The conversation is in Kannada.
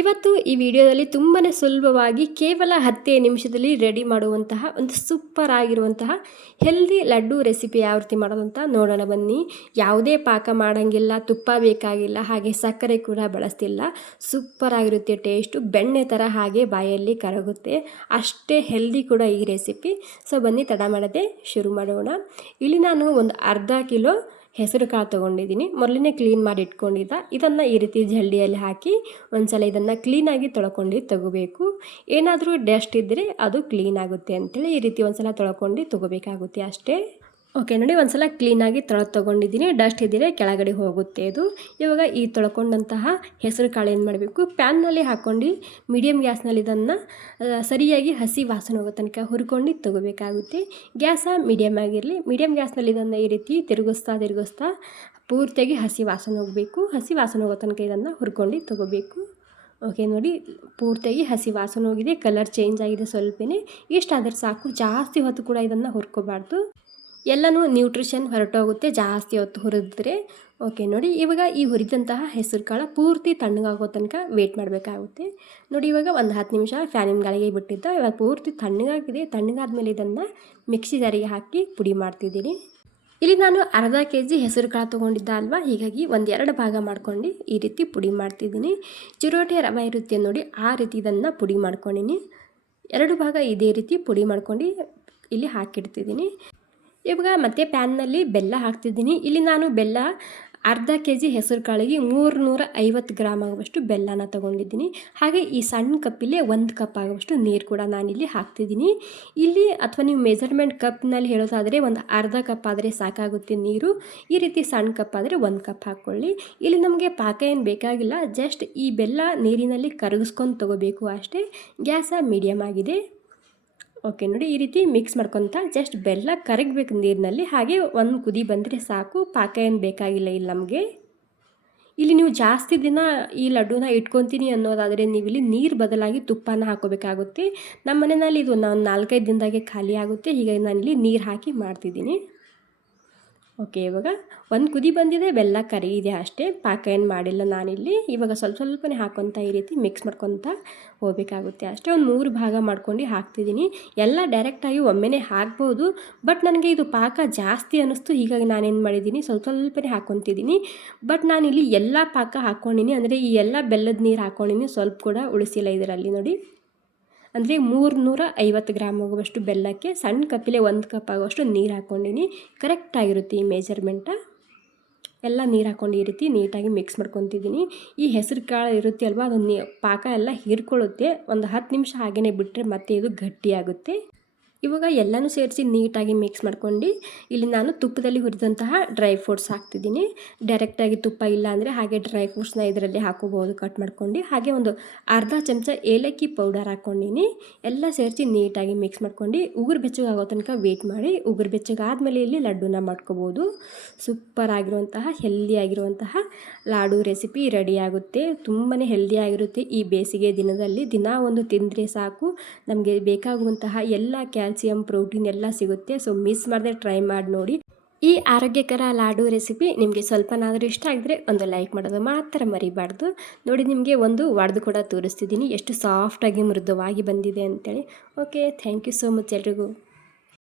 ಇವತ್ತು ಈ ವಿಡಿಯೋದಲ್ಲಿ ತುಂಬಾ ಸುಲಭವಾಗಿ ಕೇವಲ 10 ನಿಮಿಷದಲ್ಲಿ ರೆಡಿ ಮಾಡುವಂತಹ ಒಂದು ಸೂಪರ್ ಆಗಿರುವಂತಹ ಹೆಲ್ದಿ ಲಡ್ಡು ರೆಸಿಪಿ ಯಾವ ರೀತಿ ಮಾಡೋದು ಅಂತ ನೋಡೋಣ ಬನ್ನಿ. ಯಾವುದೇ ಪಾಕ ಮಾಡೋಂಗಿಲ್ಲ, ತುಪ್ಪ ಬೇಕಾಗಿಲ್ಲ, ಹಾಗೆ ಸಕ್ಕರೆ ಕೂಡ ಬಳಸ್ತಿಲ್ಲ. ಸೂಪರ್ ಆಗಿರುತ್ತೆ ಟೇಸ್ಟು, ಬೆಣ್ಣೆ ಥರ ಹಾಗೆ ಬಾಯಲ್ಲಿ ಕರಗುತ್ತೆ. ಅಷ್ಟೇ ಹೆಲ್ದಿ ಕೂಡ ಈ ರೆಸಿಪಿ. ಸೊ ಬನ್ನಿ ತಡ ಮಾಡದೆ ಶುರು ಮಾಡೋಣ. ಇಲ್ಲಿ ನಾನು ಒಂದು ಅರ್ಧ ಕಿಲೋ ಹೆಸರು ಕಾಳು ತೊಗೊಂಡಿದ್ದೀನಿ. ಮೊದಲನೇ ಕ್ಲೀನ್ ಮಾಡಿ ಇಟ್ಕೊಂಡಿದ್ದ ಇದನ್ನು ಈ ರೀತಿ ಜಲ್ಡಿಯಲ್ಲಿ ಹಾಕಿ ಒಂದ್ಸಲ ಇದನ್ನು ಕ್ಲೀನಾಗಿ ತೊಳ್ಕೊಂಡು ತಗೋಬೇಕು. ಏನಾದರೂ ಡಸ್ಟ್ ಇದ್ದರೆ ಅದು ಕ್ಲೀನ್ ಆಗುತ್ತೆ ಅಂತೇಳಿ ಈ ರೀತಿ ಒಂದ್ಸಲ ತೊಳ್ಕೊಂಡು ತಗೋಬೇಕಾಗುತ್ತೆ ಅಷ್ಟೇ. ಓಕೆ ನೋಡಿ, ಒಂದ್ಸಲ ಕ್ಲೀನಾಗಿ ತೊಗೊಂಡಿದ್ದೀನಿ. ಡಸ್ಟ್ ಇದ್ದರೆ ಕೆಳಗಡೆ ಹೋಗುತ್ತೆ ಇದು. ಇವಾಗ ಈ ತೊಳ್ಕೊಂಡಂತಹ ಹೆಸರು ಕಾಳು ಏನು ಮಾಡಬೇಕು, ಪ್ಯಾನ್ನಲ್ಲಿ ಹಾಕ್ಕೊಂಡು ಮೀಡಿಯಮ್ ಗ್ಯಾಸ್ನಲ್ಲಿ ಇದನ್ನು ಸರಿಯಾಗಿ ಹಸಿ ವಾಸನೆ ಹೋಗೋ ತನಕ ಹುರ್ಕೊಂಡು ತಗೋಬೇಕಾಗುತ್ತೆ. ಗ್ಯಾಸ ಮೀಡಿಯಮ್ ಆಗಿರಲಿ. ಮೀಡಿಯಮ್ ಗ್ಯಾಸ್ನಲ್ಲಿ ಇದನ್ನು ಈ ರೀತಿ ತಿರುಗಿಸ್ತಾ ಪೂರ್ತಿಯಾಗಿ ಹಸಿ ವಾಸನೆ ಹೋಗಬೇಕು. ಹಸಿ ವಾಸನೆ ಹೋಗೋ ತನಕ ಇದನ್ನು ಹುರ್ಕೊಂಡು ತಗೋಬೇಕು. ಓಕೆ ನೋಡಿ, ಪೂರ್ತಿಯಾಗಿ ಹಸಿ ವಾಸನೆ ಹೋಗಿದೆ, ಕಲರ್ ಚೇಂಜ್ ಆಗಿದೆ ಸ್ವಲ್ಪನೇ. ಇಷ್ಟಾದರೆ ಸಾಕು, ಜಾಸ್ತಿ ಹೊತ್ತು ಕೂಡ ಇದನ್ನು ಹುರ್ಕೋಬಾರ್ದು. ಎಲ್ಲನೂ ನ್ಯೂಟ್ರಿಷನ್ ಹೊರಟೋಗುತ್ತೆ ಜಾಸ್ತಿ ಹೊತ್ತು ಹುರಿದ್ರೆ. ಓಕೆ ನೋಡಿ, ಇವಾಗ ಈ ಹುರಿದಂತಹ ಹೆಸರು ಕಾಳು ಪೂರ್ತಿ ತಣ್ಣಗಾಗೋ ತನಕ ವೇಟ್ ಮಾಡಬೇಕಾಗುತ್ತೆ. ನೋಡಿ, ಇವಾಗ ಒಂದು 10 ನಿಮಿಷ ಫ್ಯಾನಿನ ಗಾಳಿಗೆ ಬಿಟ್ಟಿದ್ದ. ಇವಾಗ ಪೂರ್ತಿ ತಣ್ಣಗಾಗಿದೆ. ತಣ್ಣಗಾದ್ಮೇಲೆ ಇದನ್ನು ಮಿಕ್ಸಿ ಜಾರಿಗೆ ಹಾಕಿ ಪುಡಿ ಮಾಡ್ತಿದ್ದೀನಿ. ಇಲ್ಲಿ ನಾನು ಅರ್ಧ kg ಹೆಸರು ಕಾಳು ತೊಗೊಂಡಿದ್ದ ಅಲ್ವಾ, ಹೀಗಾಗಿ 1-2 ಭಾಗ ಮಾಡ್ಕೊಂಡು ಈ ರೀತಿ ಪುಡಿ ಮಾಡ್ತಿದ್ದೀನಿ. ಚಿರೋಟಿ ರವೆ ಇರುತ್ತೆ ನೋಡಿ, ಆ ರೀತಿ ಇದನ್ನು ಪುಡಿ ಮಾಡ್ಕೊಂಡಿನಿ. 2 ಭಾಗ ಇದೇ ರೀತಿ ಪುಡಿ ಮಾಡ್ಕೊಂಡು ಇಲ್ಲಿ ಹಾಕಿಡ್ತಿದ್ದೀನಿ. ಇವಾಗ ಮತ್ತೆ ಪ್ಯಾನ್ನಲ್ಲಿ ಬೆಲ್ಲ ಹಾಕ್ತಿದ್ದೀನಿ. ಇಲ್ಲಿ ನಾನು ಬೆಲ್ಲ ಅರ್ಧ kg ಹೆಸರು ಕಾಳಿಗೆ 350 ಗ್ರಾಮ್ ಆಗುವಷ್ಟು ಬೆಲ್ಲನ ತೊಗೊಂಡಿದ್ದೀನಿ. ಹಾಗೆ ಈ ಸಣ್ಣ ಕಪ್ಪಿಲೆ 1 ಕಪ್ ಆಗುವಷ್ಟು ನೀರು ಕೂಡ ನಾನಿಲ್ಲಿ ಹಾಕ್ತಿದ್ದೀನಿ. ಇಲ್ಲಿ ಅಥವಾ ನೀವು ಮೆಜರ್ಮೆಂಟ್ ಕಪ್ನಲ್ಲಿ ಹೇಳೋದಾದರೆ ಒಂದು ಅರ್ಧ ಕಪ್ ಆದರೆ ಸಾಕಾಗುತ್ತೆ ನೀರು. ಈ ರೀತಿ ಸಣ್ಣ ಕಪ್ ಆದರೆ 1 ಕಪ್ ಹಾಕ್ಕೊಳ್ಳಿ. ಇಲ್ಲಿ ನಮಗೆ ಪಾಕ ಏನು ಬೇಕಾಗಿಲ್ಲ, ಜಸ್ಟ್ ಈ ಬೆಲ್ಲ ನೀರಿನಲ್ಲಿ ಕರಗಿಸ್ಕೊಂಡು ತೊಗೋಬೇಕು ಅಷ್ಟೇ. ಗ್ಯಾಸ ಮೀಡಿಯಮ್ ಆಗಿದೆ. ಓಕೆ ನೋಡಿ, ಈ ರೀತಿ ಮಿಕ್ಸ್ ಮಾಡ್ಕೊತ ಜಸ್ಟ್ ಬೆಲ್ಲ ಕರಗಬೇಕು ನೀರಿನಲ್ಲಿ. ಹಾಗೆ ಒಂದು ಕುದಿ ಬಂದರೆ ಸಾಕು, ಪಾಕ ಏನು ಬೇಕಾಗಿಲ್ಲ ಇಲ್ಲಿ ನಮಗೆ. ಇಲ್ಲಿ ನೀವು ಜಾಸ್ತಿ ದಿನ ಈ ಲಡ್ಡುನ ಇಟ್ಕೊತೀನಿ ಅನ್ನೋದಾದರೆ ನೀವು ಇಲ್ಲಿ ನೀರು ಬದಲಾಗಿ ತುಪ್ಪನ ಹಾಕೋಬೇಕಾಗುತ್ತೆ. ನಮ್ಮ ಮನೆಯಲ್ಲಿ ಇದು ನಾನು 4-5 ದಿನದಾಗೆ ಖಾಲಿ ಆಗುತ್ತೆ. ಹೀಗಾಗಿ ನಾನಿಲ್ಲಿ ನೀರು ಹಾಕಿ ಮಾಡ್ತಿದ್ದೀನಿ. ಓಕೆ, ಇವಾಗ ಒಂದು ಕುದಿ ಬಂದಿದೆ, ಬೆಲ್ಲ ಕರಗಿದೆ ಅಷ್ಟೇ, ಪಾಕ ಏನು ಮಾಡಿಲ್ಲ ನಾನಿಲ್ಲಿ. ಇವಾಗ ಸ್ವಲ್ಪನೇ ಹಾಕ್ಕೊತ ಈ ರೀತಿ ಮಿಕ್ಸ್ ಮಾಡ್ಕೊತ ಹೋಗಬೇಕಾಗುತ್ತೆ ಅಷ್ಟೇ. ಒಂದು 3 ಭಾಗ ಮಾಡ್ಕೊಂಡು ಹಾಕ್ತಿದ್ದೀನಿ. ಎಲ್ಲ ಡೈರೆಕ್ಟಾಗಿ ಒಮ್ಮೆನೇ ಹಾಕ್ಬೋದು, ಬಟ್ ನನಗೆ ಇದು ಪಾಕ ಜಾಸ್ತಿ ಅನ್ನಿಸ್ತು. ಹೀಗಾಗಿ ನಾನೇನು ಮಾಡಿದ್ದೀನಿ, ಸ್ವಲ್ಪನೇ ಹಾಕ್ಕೊತಿದ್ದೀನಿ. ಬಟ್ ನಾನಿಲ್ಲಿ ಎಲ್ಲ ಪಾಕ ಹಾಕ್ಕೊಂಡಿನಿ, ಅಂದರೆ ಈ ಎಲ್ಲ ಬೆಲ್ಲದ ನೀರು ಹಾಕ್ಕೊಂಡಿನಿ, ಸ್ವಲ್ಪ ಕೂಡ ಉಳಿಸಿಲ್ಲ ಇದರಲ್ಲಿ ನೋಡಿ. ಅಂದರೆ 350 ಗ್ರಾಮ್ ಆಗುವಷ್ಟು ಬೆಲ್ಲಕ್ಕೆ ಸಣ್ಣ ಕಪ್ಪಿಲೆ 1 ಕಪ್ ಆಗುವಷ್ಟು ನೀರು ಹಾಕ್ಕೊಂಡಿನಿ. ಕರೆಕ್ಟಾಗಿರುತ್ತೆ ಈ ಮೆಜರ್ಮೆಂಟ. ಎಲ್ಲ ನೀರು ಹಾಕ್ಕೊಂಡು ಈ ರೀತಿ ನೀಟಾಗಿ ಮಿಕ್ಸ್ ಮಾಡ್ಕೊತಿದ್ದೀನಿ. ಈ ಹೆಸರು ಕಾಳು ಇರುತ್ತೆ ಅಲ್ವಾ, ಅದು ಪಾಕ ಎಲ್ಲ ಹೀರ್ಕೊಳ್ಳುತ್ತೆ. ಒಂದು 10 ನಿಮಿಷ ಹಾಗೇ ಬಿಟ್ಟರೆ ಮತ್ತೆ ಇದು ಗಟ್ಟಿಯಾಗುತ್ತೆ. ಇವಾಗ ಎಲ್ಲನೂ ಸೇರಿಸಿ ನೀಟಾಗಿ ಮಿಕ್ಸ್ ಮಾಡ್ಕೊಂಡು ಇಲ್ಲಿ ನಾನು ತುಪ್ಪದಲ್ಲಿ ಹುರಿದಂತಹ ಡ್ರೈ ಫ್ರೂಟ್ಸ್ ಹಾಕ್ತಿದ್ದೀನಿ. ಡೈರೆಕ್ಟಾಗಿ ತುಪ್ಪ ಇಲ್ಲ ಅಂದರೆ ಹಾಗೆ ಡ್ರೈ ಫ್ರೂಟ್ಸ್ನ ಇದರಲ್ಲಿ ಹಾಕೋಬೋದು ಕಟ್ ಮಾಡ್ಕೊಂಡು. ಹಾಗೆ ಒಂದು ಅರ್ಧ ಚಮಚ ಏಲಕ್ಕಿ ಪೌಡರ್ ಹಾಕ್ಕೊಂಡಿನಿ. ಎಲ್ಲ ಸೇರಿಸಿ ನೀಟಾಗಿ ಮಿಕ್ಸ್ ಮಾಡ್ಕೊಂಡು ಉಗುರು ಬೆಚ್ಚಗಾಗೋ ತನಕ ವೇಟ್ ಮಾಡಿ. ಉಗುರು ಬೆಚ್ಚಗಾದ್ಮೇಲೆ ಇಲ್ಲಿ ಲಡ್ಡುನ ಮಾಡ್ಕೋಬೋದು. ಸೂಪರ್ ಆಗಿರುವಂತಹ ಹೆಲ್ದಿ ಆಗಿರುವಂತಹ ಲಾಡು ರೆಸಿಪಿ ರೆಡಿ ಆಗುತ್ತೆ. ತುಂಬಾ ಹೆಲ್ದಿ ಆಗಿರುತ್ತೆ. ಈ ಬೇಸಿಗೆ ದಿನದಲ್ಲಿ ದಿನ ಒಂದು ತಿಂದರೆ ಸಾಕು, ನಮಗೆ ಬೇಕಾಗುವಂತಹ ಎಲ್ಲ ಕ್ಯಾಲ್ಸಿಯಂ, ಪ್ರೋಟೀನ್ ಎಲ್ಲ ಸಿಗುತ್ತೆ. ಸೊ ಮಿಸ್ ಮಾಡದೆ ಟ್ರೈ ಮಾಡಿ ನೋಡಿ. ಈ ಆರೋಗ್ಯಕರ ಲಾಡು ರೆಸಿಪಿ ನಿಮಗೆ ಸ್ವಲ್ಪನಾದರೂ ಇಷ್ಟ ಆಗಿದ್ರೆ ಒಂದು ಲೈಕ್ ಮಾಡೋದು ಮಾತ್ರ ಮರಿಬಾರ್ದು. ನೋಡಿ, ನಿಮಗೆ ಒಂದು ಒಡೆದು ಕೂಡ ತೋರಿಸ್ತಿದ್ದೀನಿ ಎಷ್ಟು ಸಾಫ್ಟಾಗಿ ಮೃದುವಾಗಿ ಬಂದಿದೆ ಅಂತೇಳಿ. Okay, thank you so much ಎಲ್ರಿಗೂ.